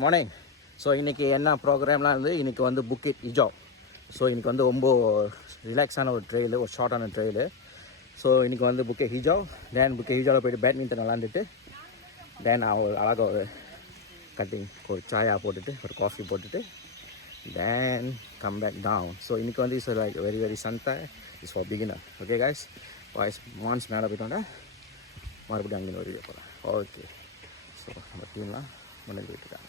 Morning. So இன்றைக்கி என்ன ப்ரோக்ராம்லாம் இன்றைக்கி புக்கிட் இஜாவ். ஸோ இன்றைக்கி ரொம்ப ரிலாக்ஸான ஒரு ட்ரெயிலு, ஒரு ஷார்ட்டான ட்ரெயிலு. ஸோ இன்றைக்கி புக்கே ஹிஜாவ். புக்கே ஹிஜாவில் போய்ட்டு பேட்மிண்டன் விளாண்டுட்டு அழகாக ஒரு கட்டிங் ஒரு சாயா போட்டுட்டு ஒரு காஃபி போட்டுட்டு கம் பேக் டவுன். ஸோ இன்றைக்கி it's like very very Sunday it's for beginner. Okay guys, வாய்ஸ் மான்ஸ் மேலே போய்ட்டோம்னா மறுபடியும் அங்கே ஒரு வீடியோ போகலாம். ஓகே, ஸோ நம்ம டீம்லாம் முன்னாடி போயிட்டுருக்காங்க.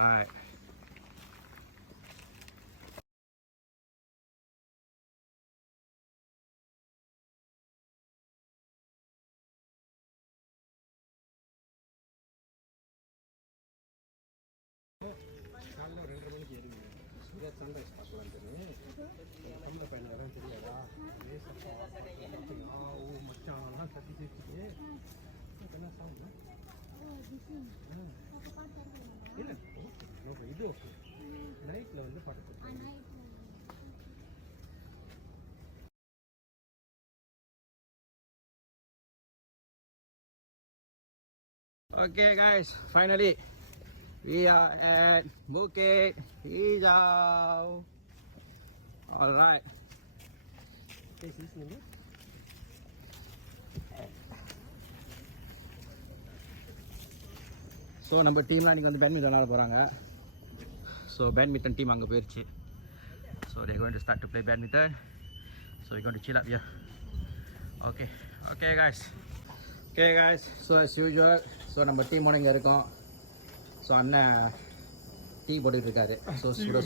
Right. சன்ரைஸ் பார்க்கலாம் தமிழ பையன் எதுவும் தெரியாதா? மச்சானெல்லாம் கட்டி சேர்த்துட்டு என்ன சாங் இல்லை இது ஓகே. நைட்டில் பாட்டு Okay guys, finally we are at Bukit Hijau. All right. Okay, see you. So நம்ம டீம்லாம் இன்றைக்கி பேட்மிண்டன் விளாட போகிறாங்க. ஸோ பேட்மிண்டன் டீம் அங்கே போயிடுச்சு. So they're going to start to play badminton. So we're going to chill up here. Okay guys. So as usual, so நம்ம டீமோட இங்கே இருக்கோம். ஸோ அண்ணன் டீ போட்டுக்கிட்டு இருக்காரு. ஸோ சுட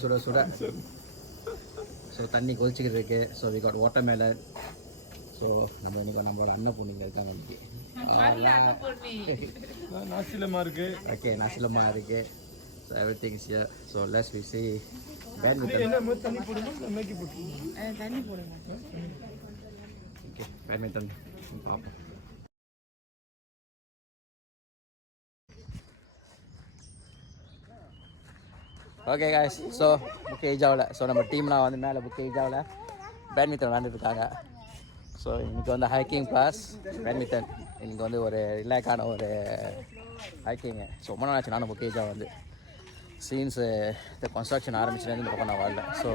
ஸோ தண்ணி கொதிச்சுக்கிட்டு இருக்கு. So we got watermelon. So நம்ம இன்னைக்கு நம்மளோட அண்ணன் பொண்ணுங்க இருக்காங்க. நாசிலமா இருக்கு. ஓகே, நாசிலமா இருக்கு. So everything is here. So let's we see badminton. தண்ணி போடுங்க, மேகி போடுங்க. தண்ணி போடுங்க. ஓகே, பேட்மிண்டன் பார்ப்போம். ஓகே காய்ஸ், ஸோ புக்கே ஹிஜாவில் நம்ம டீம்லாம் மேலே புக்கே ஹிஜாவில் பேட்மிண்டன் விளாண்டுருக்காங்க. ஸோ இன்றைக்கி ஹைக்கிங் ப்ளஸ் பேட்மிண்டன். இன்றைக்கி ஒரு ரிலாக்ஸான ஒரு ஹைக்கிங்கு. ஸோ ரொம்ப நாள் ஆச்சு நானும் புக்கே ஹிஜாவ் சீன்ஸு இந்த கன்ஸ்ட்ரக்ஷன் ஆரம்பிச்சுலேருந்து இந்த பக்கம் நான் வரல. So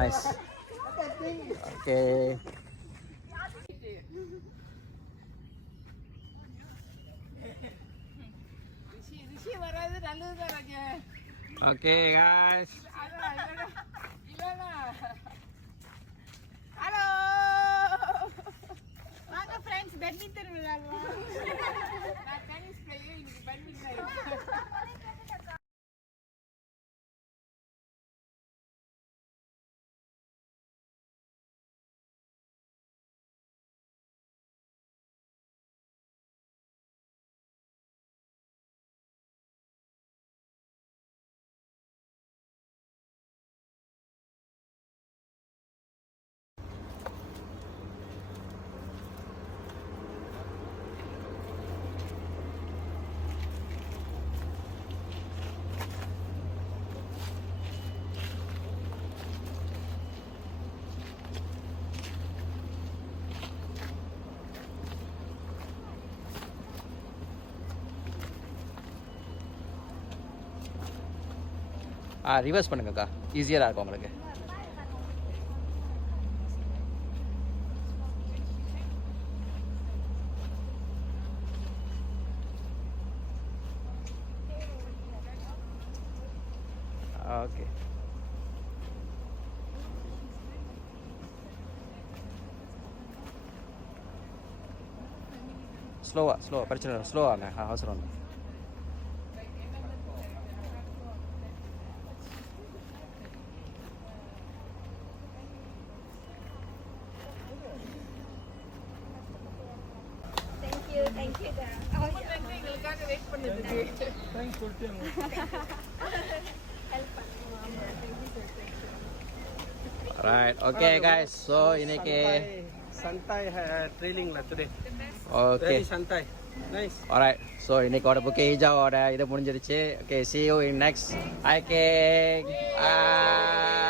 nice. Okay Okay guys. Hello. Vaanga friends badminton விளையாடலாம். நான் டென்னிஸ் பிளேயர், இன்னைக்கு badminton. ரிவர்ஸ் பண்ணுங்கக்கா, ஈஸியராக இருக்கும் உங்களுக்கு. ஓகே, ஸ்லோவாக பிரச்சனை ஸ்லோவாங்க, அவசரம் இல்லை. தேங்க்யூ எங்களுக்காக வெயிட் பண்ணுது. Alright, okay guys. So இன்னைக்கு Santai trailing la today. okay. Very Santai. Nice. Alright. So இன்னைக்கோட புக்கே ஹிஜாவோட இது முடிஞ்சிருச்சு. Okay, see you in next hiking. Bye.